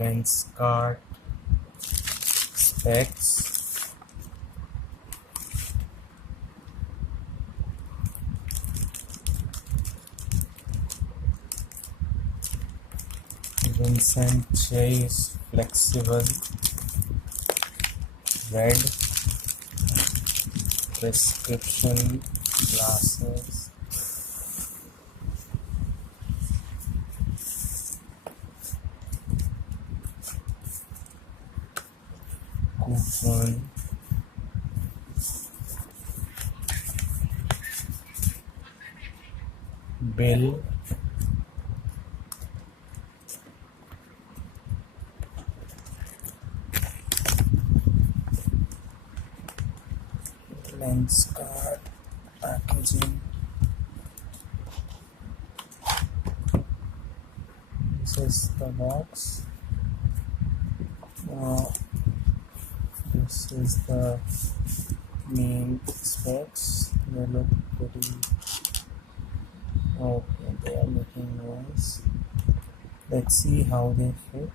lens card, specs, Vincent Chase flexible red prescription glasses, coupon, bill, lens card, packaging. This is the box. This is the main specs. They look pretty. Okay, they are making noise. Let's see how they fit.